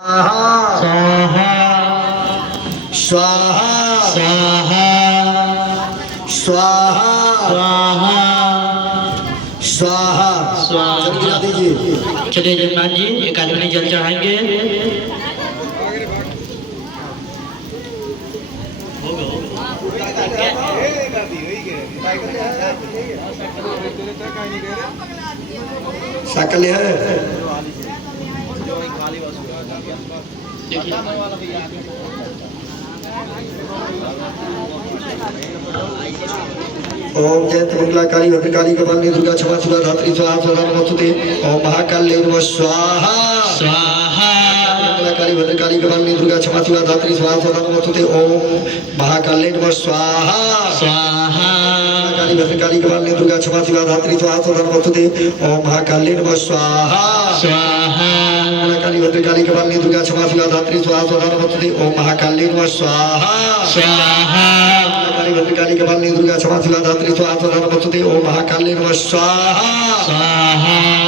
स्वाहा स्वाहा स्वाहा स्वाहा स्वाहा। जल गिरा दीजिए। चलिए जजमान जी एक आदमी जल चढ़ाएंगे। शकल है ओम जयंत मंगला काली भद्रकाली कपालिनी दुर्गा क्षमा शिवा धात्री स्वाहा स्वधा नमोस्तुते। ओम महाकाल्ये नमः स्वाहा स्वाहा मंगला काली भद्रकाली कपालिनी दुर्गा क्षमा शिवा धात्री स्वाहा स्वधा नमोस्तुते। ओम महाकाल्ये नमः स्वाहा स्वाहा काली भद्रकाली कपालिनी दुर्गा क्षमा शिवा धात्री स्वाहा स्वधा नमोस्तुते। ओम महाकाल्ये नमः स्वाहा स्वाहा काली भद्रकाली कपालिनी दुर्गा क्षमा शिवा धात्री स्वाहा स्वधा नमोस्तुते। ओम महाकाल्ये नमः स्वाहा स्वाहा काली भद्रकाली कपालिनी दुर्गा क्षमा शिवा धात्री स्वाहा स्वधा नमोस्तुते। ओम महाकाल्ये नमः स्वाहा स्वाहा।